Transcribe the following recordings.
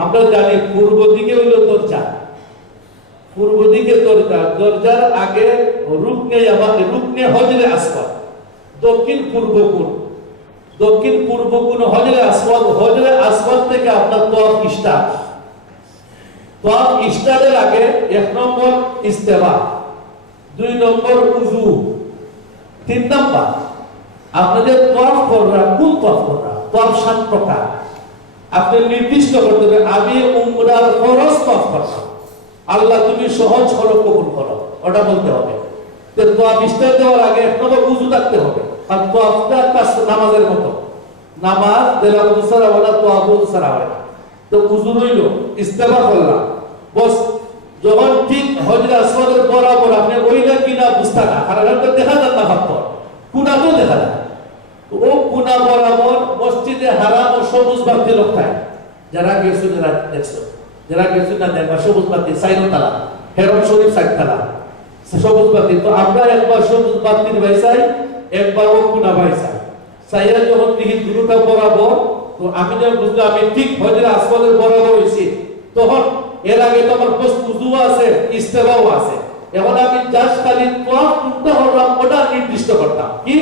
আমরা জানি পূর্ব দিকে হইল দরজা, পূর্ব দিকে দরজা, দরজার আগে রুকনে হজরে আসওয়াদ, দক্ষিণ পূর্ব কোণ, দক্ষিণ পূর্ব কোণ হজরে আসওয়াদ, হজরে আসওয়াদ থেকে আপনার তওয়াফ স্টার্ট। তওয়াফ স্টার্টের আগে 1 নম্বর ইস্তেবা, 2 নম্বর উযু, 3 নম্বর আপনাদের তওয়াফ করা, কোন তওয়াফ করা, তওয়াফ 7 প্রকার। আপনি নির্দিষ্ট করতে হবে আমি উমরার ফরজ তওয়াফ করব, আল্লাহ তুমি সহজ করো, কবুল করো, ওটা বলতে হবে। তো তওয়াফ স্টার্ট দেওয়ার আগে 1 নম্বর উযু থাকতে হবে। আর তওয়াফটা নামাজের মতো, নামাজ দেলাবু সারা ওয়ালা তওয়াবু সারা ওয়ালা। তো উযু রইল, ইস্তেবা করলাম, বস যখন ঠিক হজরে আসওয়াদের বরাবর আপনি ওইটা কিনা বুঝতা না, কারণ এটা দেখা যায় না, ভাবতো কোনা তো দেখা যায়, ও কোনা বরাবর মসজিদে হারাম ও সবুজ বাতি লক্ষায়, যারা গেছো, যারা দেখছো, যারা গেছো না দেখবা সবুজ বাতি সাইনো তালা, হেরম শরীফ সাইড তালা সবুজ বাতি। তো আমরা একবার সবুজ বাতির ভাইসাই, একবার ও কোনা ভাইসাই সাইয়া যখন দেখি দুটোটা বরাবর, তো আমি যখন বুঝলাম আমি ঠিক হজরে আসওয়াদের বরাবর হইছি, তখন এর আগে তো আমার উযু আছে, ইস্তেবাও আছে, এখন আমি জাস্ট খালি তওয়াফ করতে হলাম, ওটা নির্দিষ্ট করতাম কি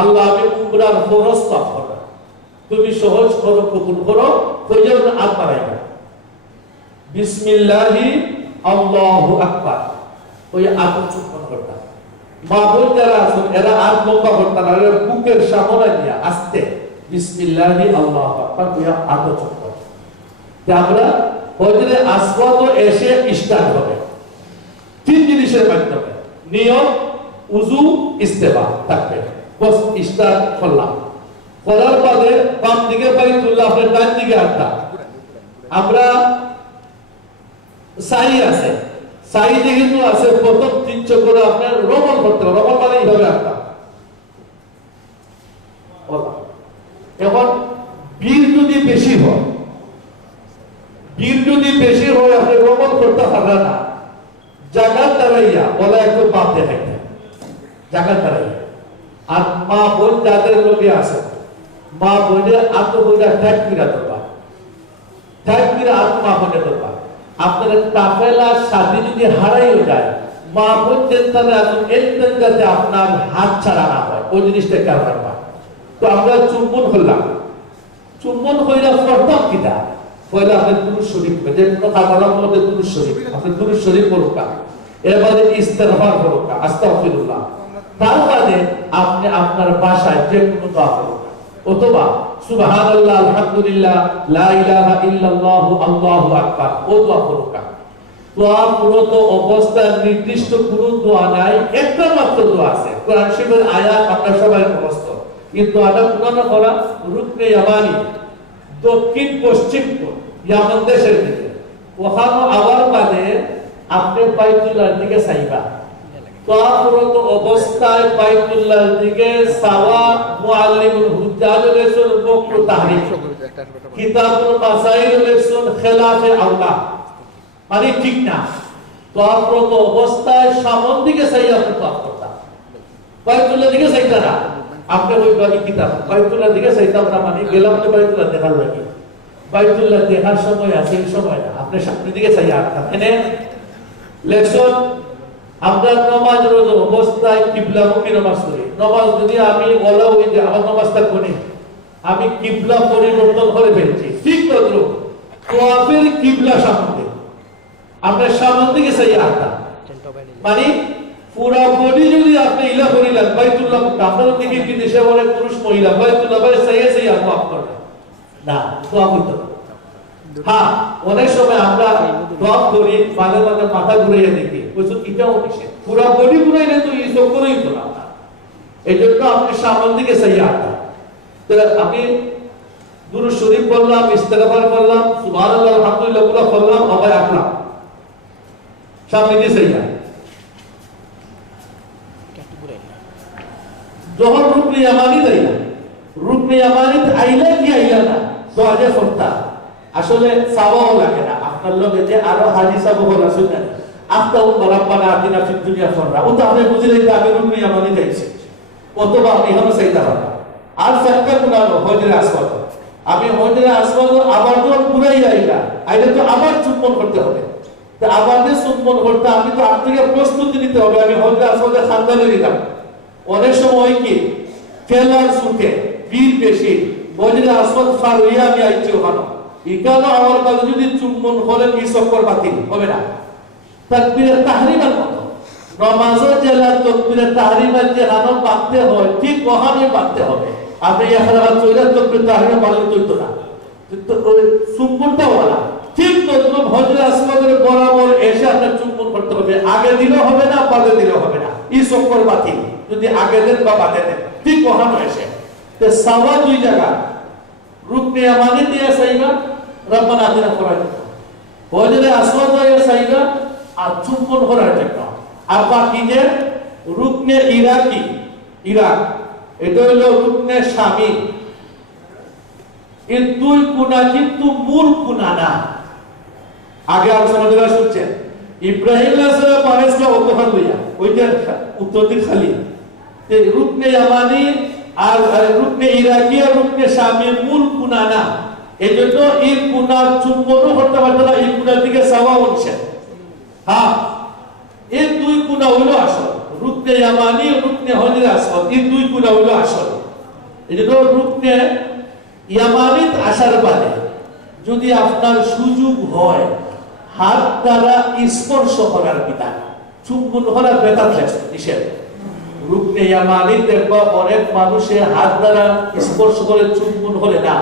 আল্লাহ আমি উমরার ফরজ তওয়াফ করব, তুমি সহজ করো, কবুল করো, ফজর আত বাড়াইবা, বিসমিল্লাহি আল্লাহু আকবার, ওই আত চুম্বন করতাম। মা বোন যারা আছেন এরা আত লম্বা করতাম না, এরা বুকের সামনে নিয়ে আস্তে বিসমিল্লাহি আল্লাহু আকবার ওই আত চুম্বন। আমরা হজরে আসওয়াদ এসে স্টার্ট হবে 3 জিনিসের মাধ্যমে, নিয়ত, উযু, ইস্তেবা থাকবে, বস স্টার্ট করলাম। করার পরে বাম দিকে বাইতুল্লাহ, আপনার ডান দিকে আটটা, আমরা সাই আছে, সাই যেহেতু আছে প্রথম 3 চক্র আপনার রমণ করতে হবে, রমণ মানে এইভাবে আটটা। এখন বীর যদি বেশি হয়, বীর যদি বেশি হয় আপনি রমণ করতে পারবেন না, জাগাত দাঁড়াইয়া বলা একটু বাপ দেখাইতে, জাগাত দাঁড়াইয়া। আর মা বোন যাদের লোকে আছে, মা বোনের আত্মবোধা ত্যাগ করে দেবা, ত্যাগ করে আত্মা বোনে দেবা। আপনার কাফেলা সাথে যদি হারাইও যায়, মা বোন চেতনা একদম যাতে আপনার হাত ছাড়া না হয়, ওই জিনিসটা খেয়াল রাখবা। তো আমরা চুম্বন করলাম, চুম্বন হইলে প্রথম কিটা পয়লা আপনি দুরূদ শরীফ, যে কোনো কারণের মধ্যে দুরূদ শরীফ, আপনি দুরূদ শরীফ পড়ুন, এরপরে ইস্তেগফার করুন, আস্তাগফিরুল্লাহ, তারপরে আপনি আপনার ভাষায় যে কোনো দোয়া করুন, অথবা সুবহানাল্লাহ, আলহামদুলিল্লাহ, লা ইলাহা ইল্লাল্লাহু, আল্লাহু আকবার, ও দোয়া করুন। দোয়া পুরো অবস্থায় নির্দিষ্ট কোনো দোয়া নাই, একটা মাত্র দোয়া আছে, কোরআন শরীফের আয়াত আপনারা সবাই মুখস্থ, কিন্তু দোয়াটা পুরানো করা রুকনে ইয়ামানি, দক্ষিণ পশ্চিম ইয়ামান দেশের দিকে, ওখানে আবার বাদে আপনি বাইতুল্লাহর দিকে চাইবা। তওয়াফরত অবস্থায় বাইতুল্লাহর দিকে চাওয়া মুআল্লিমুল হুজ্জাজ লেসুন বকরু তাহরিক, কিতাবুল মাসাইল লেসুন খেলাফে আওলা, মানে ঠিক না। তওয়াফরত অবস্থায় সামন দিকে চাইয়া আপনি তওয়াফ করতা, বাইতুল্লাহর দিকে চাইতা না। আপনি ওই বাকি কিতাব বাইতুল্লাহ দিকে চাইতাম না, মানে গেলাম তো বাইতুল্লাহ দেখার লাগে, বাইতুল্লাহ দেখার সময় আছে, এই সময় না, আপনি সামনের দিকে চাইয়া আসতাম। এনে লেসন আমরা নামাজ রোজ অবস্থায় কিবলামুখী নামাজ করি, নামাজ যদি আমি বলা ওই যে আমার নামাজটা করি আমি কিবলা পরিবর্তন করে ফেলছি, ঠিক তদ্রু তওয়াফের কিবলা সামনে, আমরা সামনের দিকে চাইয়া আসতাম, মানে পুরা বডি যদি আপনি ইলা করিলেন বাইতুল্লাহ, আপনারা দেখি বিদেশে বলে পুরুষ মহিলা বাইতুল্লাহ বলে চাইয়া চাইয়া তওয়াফ করবে না, তওয়াফ হইতো না। হ্যাঁ, অনেক সময় আমরা তওয়াফ করি, মাঝে মাঝে মাথা ঘুরাইয়া দেখি, বুঝুন এটাও নিষেধ, পুরা বডি ঘুরাইলে তো এই সব করেই তো না, এই জন্য আপনি সামনের দিকে চাইয়া আসতাম। তাহলে আমি দুরূদ শরীফ বললাম, ইস্তেগফার করলাম, সুবহানাল্লাহ, আলহামদুলিল্লাহ গুলো করলাম, আবার আসলাম সামনে দিকে চাইয়া। যখন রুকনে ইয়ামানি যাইলা, রুকনে ইয়ামানি আইলা কি আইলা না, দোয়া যে করতা আসলে সাওয়াও লাগে না, আপনার লগে যে আরো হাদিস আবু বলা শুনেন, আফতাউ রাব্বানা আতিনা ফিদ দুনিয়া ফাররা, ও তো আপনি বুঝলেন যে আমি রুকনে ইয়ামানি যাইছি, অথবা আপনি এখানে চাইতে পারবেন। আর চারটা গুনাহ হজরে আসওয়াদ, আমি হজরে আসওয়াদ আবার যখন ঘুরাই আইলা আইলে তো আবার চুম্বন করতে হবে। তা আবার যে চুম্বন করতে আমি তো আগ থেকে প্রস্তুতি নিতে হবে। আমি হজরে আসওয়াদে খান্দানে নিলাম, অনেক সময় কি খেলার সুখে ভিড় বেশি, হজরে আসওয়াদ পার হইয়া আমি আইছি ওখানে, এখানে আমার কাছে যদি চুম্বন করেন এই চক্কর বাতিল হবে না। তাকবীরে তাহরিমের মতো নামাজের জেলা তাকবীরে তাহরিমের যে হানন বাঁধতে হয় ঠিক ওখানে বাঁধতে হবে। আপনি এখানে চলে তাকবীরে তাহরিমে বাঁধলে চলতো না, চুম্বনটা ওলা ঠিক তদ্রুপ হজরে আসওয়াদের বরাবর এসে আপনার চুম্বন করতে হবে। আগে দিলে হবে না, বাদে দিলে হবে না, এই চক্কর বাতিল। যদি আগে দেন বা বাদে দেন ঠিক ওখানে এসে তো সাওয়া দুই জায়গা রুকনে ইয়ামানি দিয়ে সাইবা রব্বানা আতিনা ফরাজ হজরে আসওয়াদ দিয়ে সাইবা আর চুম্বন করার জন্য। আর বাকি যে রুকনে ইরাকি, ইরাক এটা হলো রুকনে শামি, এই দুই কোণা কিন্তু মূল কোণা না। আগে আলোচনা করে শুনছেন ইব্রাহিম আলাইহিস সালাম পারেসলা ওতখান লইয়া ওইটা উত্তর দিক খালি রুকনে ইয়ামানি আর রুকনে ইরাকি আর রুকনে শামি মূল কোণা না। এজন্য এই কোণার চুম্বনও করতে পারবে না, এই কোণার দিকে চাওয়া হচ্ছে। হ্যাঁ, এই দুই কোণা হইলো আসল, রুকনে ইয়ামানি রুকনে হজরে আসওয়াদ এই দুই কোণা হইলো আসল। এজন্য রুকনে ইয়ামানিত আসার বাদে যদি আপনার সুযোগ হয় হাত দ্বারা স্পর্শ করার বিধান, চুম্বন করার বেতার নিষেধ। রুকনে ইয়ামানি দেখবা অনেক মানুষের হাত দ্বারা স্পর্শ করে চুম্বন করে না,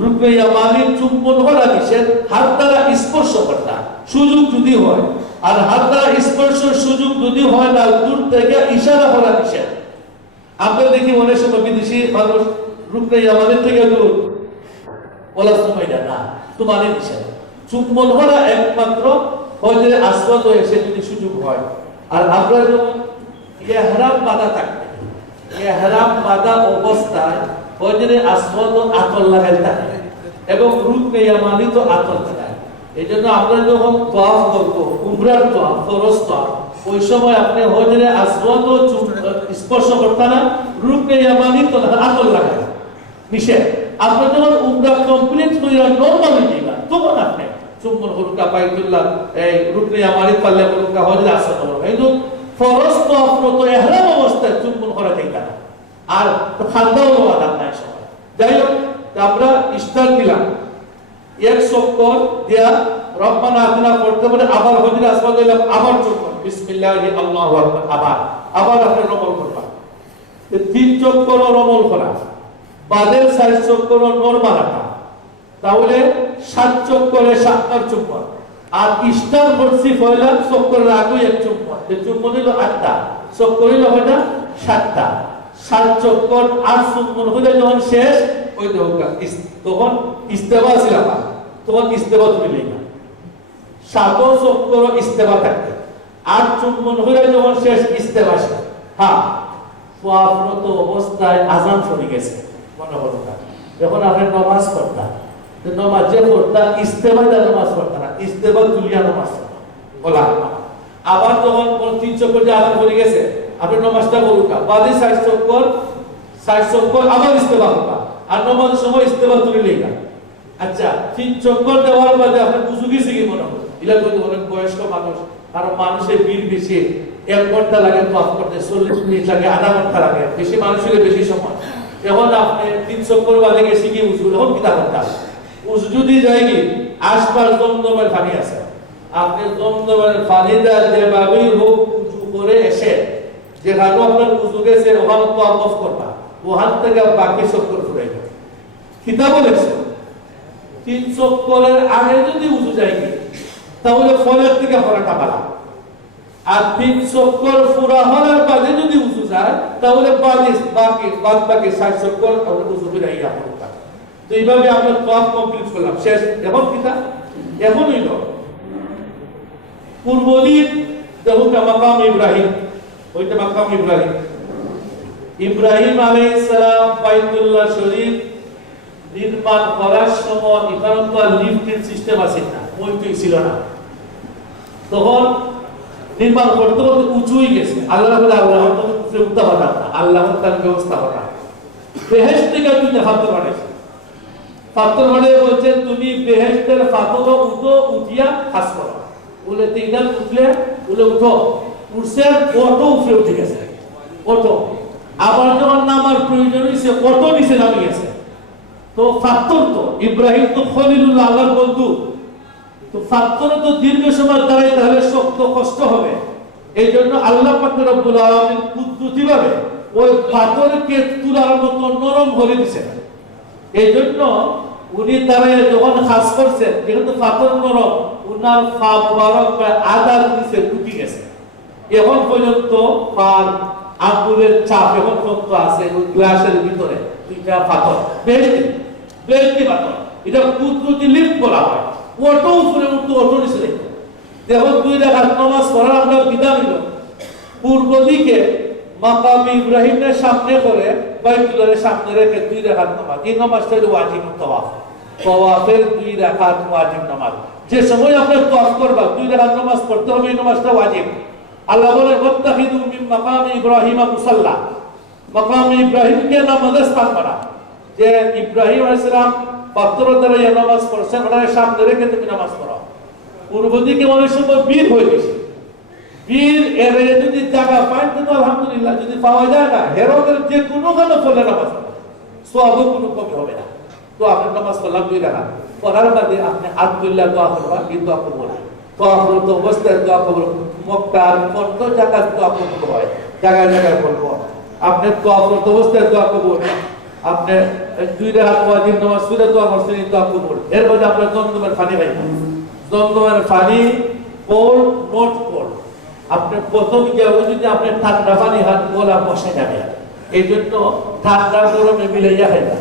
রুকনে ইয়ামানি চুম্বন করা নিষেধ, হাত দ্বারা স্পর্শ করা সুযোগ যদি হয়। আর হাত দ্বারা স্পর্শের সুযোগ যদি হয় না, দূর থেকে ইশারা করা নিষেধ। আমরা দেখি অনেক সময় বিদেশি মানুষ রুকনে ইয়ামানি থেকে দূর বলা সময় না, তোমার নিষেধ। চুম্বন করা একমাত্র হজরে আসওয়াদ এসে যদি সুযোগ হয়। আর আমরা যখন ইহরাম বাঁধা থাকবে, ইহরাম বাঁধা অবস্থায় হজরে আসওয়াদ আতর লাগাই থাকে এবং রুকনে ইয়ামানি তো আতর লাগায়। এই জন্য আমরা যখন তোয়াফ করবো, উমরার তোয়াফ, ফরজ তোয়াফ, ওই সময় আপনি হজরে আসওয়াদ স্পর্শ করতে না, রুকনে ইয়ামানি তো আতর লাগায় নিষেধ। আপনি যখন উমরা কমপ্লিট করে নরমালি দিবা তখন আপনি চুম্বন করুকা বাইতুল্লাহ এই রুকনে ইয়ামানি পারলে করুকা হজরে আসওয়াদ করুকা। কিন্তু ফরজ তো আপনি তো ইহরাম অবস্থায় চুম্বন করা যায় না, আর খান্দাও আদাব নাই সময়। যাই হোক, আমরা ইস্তার দিলাম এক চক্কর দিয়া রব্বানা আতিনা পড়তে পারে, আবার হজরে আসওয়াদ দিলাম, আবার চক্কর বিসমিল্লাহি আল্লাহু আকবার, আবার আপনি রমল করবা। তিন চক্কর রমল করা, বাদের 4 চক্কর নরমাল রাখা, তাহলে 7 চক্করে 7টা চক্কর। আর ইস্টার করছি পয়লা চক্করের আগে এক চক্কর, এই চক্কর হলো 8টা, চক্কর হলো হয়টা 7টা, 7 চক্কর 8 চক্কর হলে যখন শেষ ওই তখন ইস্তেবা ছিল, তখন ইস্তেবা তুমি লেখা 7 চক্কর ইস্তেবা থাকবে, 8 চক্কর হলে যখন শেষ ইস্তেবা শেষ। হ্যাঁ, তোয়াফরত অবস্থায় আযান শুনে গেছে মনে করুন, যখন আপনি নামাজ পড়তা, নামাজ যে পড়তা ইস্তেমায় নামাজ পড়তা না, ইস্তেমা তুলিয়া নামাজ বলা। আবার যখন কোন 3 চক্কর যে আদান করে গেছে আপনি নামাজটা বলুকা, বাদে 60 চক্কর আবার ইস্তেমা করবা, আর নামাজের সময় ইস্তেমা তুলি লেখা। আচ্ছা, 3 চক্কর দেওয়ার বাদে আপনি বুঝু গেছে কি মনে হয়? এগুলা কিন্তু অনেক বয়স্ক মানুষ, কারণ মানুষের ভিড় বেশি, 1 ঘন্টা লাগে তোয়াফ করতে, 40 মিনিট লাগে, আধা ঘন্টা লাগে, বেশি মানুষের বেশি সময়। এখন আপনি 3 চক্কর বাদে গেছি কি উজু, এখন কিতা করতে হবে? উজু যদি যাই কি আশপাশ দমদমের পানি আছে, আপনি দমদমের পানিটা যেভাবেই হোক উঁচু করে এসে যেখানে আপনার উজু গেছে ওখানে তোয়াফ অফ করবা, ওখান থেকে বাকি চক্কর ঘুরাইবে। কিতা বলেছে 3 চক্করের আগে যদি উজু যাই কি তাহলে ফলের থেকে ফরাটা বাড়া, আর 3 চক্কর পুরা হওয়ার বাদে যদি উজু যায় তাহলে বাকি 60 চক্কর আমরা উজু করে ইয়া করতাম। তো এইভাবে আমরা তোয়াফ কমপ্লিট করলাম, শেষ। এখন কিতা এখন হইল পূর্ব দিক দেখুন মাকাম ইব্রাহিম, ওইটা মাকাম ইব্রাহিম আলাইহিস সালাম বাইতুল্লাহ শরীফ নির্মাণ করার সময় এখানে তো লিফটের সিস্টেম আছে না, ওইটাই ছিল না, তখন নির্মাণ করতে করতে উঁচুই গেছে। আল্লাহ উঠতে পারতাম না, আল্লাহ তার ব্যবস্থা করা বেহেশত থেকে তুই দেখাতে পারে ফাতর হলে বলছেন তুমি বেহেশতের ফাতর উঠো, উঠিয়া কাজ করো। বলে তিনজন উঠলে বলে উঠো, উঠছে অটো উপরে উঠে গেছে, অটো আবার যখন নামার প্রয়োজন হয়েছে অটো নিচে নামে গেছে। তো ফাতর তো ইব্রাহিম তো খলিলুল্লাহ আল্লাহর বন্ধু, তো ফাতর তো দীর্ঘ সময় দাঁড়াই তাহলে শক্ত কষ্ট হবে। এই জন্য আল্লাহ পাক রব্বুল আলামিন কুদরতিভাবে ওই পাথরকে তুলার মতো নরম করে দিয়েছেন। এই জন্য উনি দাঁড়িয়ে যখন কাজ করছেন, যেহেতু পাথর নরম, উনার পা মুবারক আদার নিচে ঢুকে গেছে। এখন পর্যন্ত পার আঙ্গুলের চাপ এখন পর্যন্ত আছে ওই গ্লাসের ভিতরে। দুইটা পাথর বেহেশতি পাথর, এটা কুদরতি লিফট বলা হয়। অটো উপরে উঠতো, অটো নিচে দেখতো। দেখুন 2 রাকাত নামাজ পড়ার আমরা বিধান হলো পূর্ব দিকে মাকাম ইব্রাহিমের সামনে করে বাইতুল্লাহের সামনে রেখে 2 রাকাত নামাজ। এই নামাজটা হলো ওয়াজিব তাওয়াফ। তাওয়াফের 2 রাকাত ওয়াজিব নামাজ। যে সময় আপনি তাওয়াফ করবা 2 রাকাত নামাজ পড়তে হবে, এই নামাজটা ওয়াজিব। আল্লাহ বলে ওয়াত্তাখিযু মিন মাকাম ইব্রাহিম মুসাল্লা, মাকাম ইব্রাহিমকে নামাজের স্থান করা। যে ইব্রাহিম আলাইহিস সালাম পাথর দ্বারা এই নামাজ পড়ছেন, ওটার সামনে রেখে তুমি নামাজ পড়ো। পূর্ব দিকে অনেক সময় বীর হয়ে গেছে, বীর এর যদি জায়গা পায় তো আলহামদুলিল্লাহ, যদি পাওয়া যায় না হেরোদের যে কোনো গানে পড়লে নামাজ পড়ে সবও কোনো কমে হবে না। তো আপনি নামাজ পড়লাম 2 রাকাত, পড়ার বাদে আপনি আব্দুল্লাহ দোয়া করবা, কিন্তু আপনি বলেন তো অবস্থায় দোয়া করবো। মক্কার 15 জায়গায় দোয়া করতে হয়, জায়গায় জায়গায় বলবো। আপনি দোয়া করতে অবস্থায় দোয়া করবো, আপনি 2 রাকাত ওয়াজিব নামাজ পড়ে দোয়া করছেন, দোয়া করবো। এর মধ্যে আপনার জমজমের পানি খাইবেন, জমজমের পানি পড় নোট পড়। আপনি প্রথম গিয়ে যদি আপনি ঠান্ডা পানি হাত গলা বসে যাবে, এই জন্য ঠান্ডা গরমে মিলাইয়া খাইবা।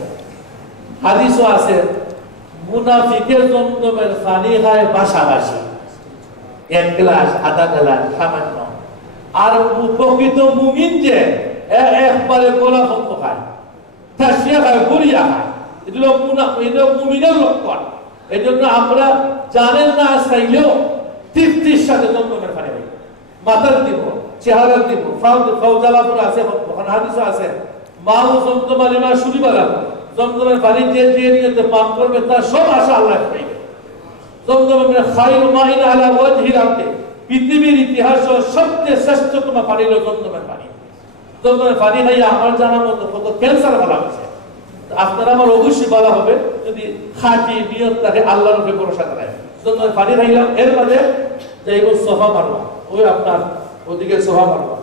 হাদিসও আছে মুনাফিকের জমজমের পানি খায় বাসাবাসি, 1 গ্লাস আধা গ্লাস সামান্য। আর প্রকৃত মুমিন যে একবারে গলা বন্ধ খায়, ঠাসিয়া খায়, গড়িয়া খায়, এগুলো মুমিনের লক্ষণ। এই জন্য আমরা জানেন না চাইলেও তৃপ্তির সাথে জমজমের পানি খাই। মাথার দিব, চেহারার দিব, ফাউজালাপুর আছে, ওখানে হাদিসও আছে মাও জমজম আলিমা শুনিবালা জমজমের পানি যে নিয়তে পান করবে তার সব আশা আল্লাহ পাইবে। জমজমের খায়রু মাইন আলা ওয়াজহিল আরদি, পৃথিবীর ইতিহাসে সবচেয়ে শ্রেষ্ঠতম পানি হলো জমজমের পানি। জমজমের পানি খাইয়া আমার জানার মতো কত ক্যান্সার বলা হয়েছে। আপনারা আমার অবশ্যই বলা হবে যদি খাঁটি নিয়ত থাকে, আল্লাহর উপরে ভরসা করেন। জমজমের পানি খাইলাম, এর মাঝে যাইব সোফা মারবা, ওই আপনার ওদিকে সোফা মারবা।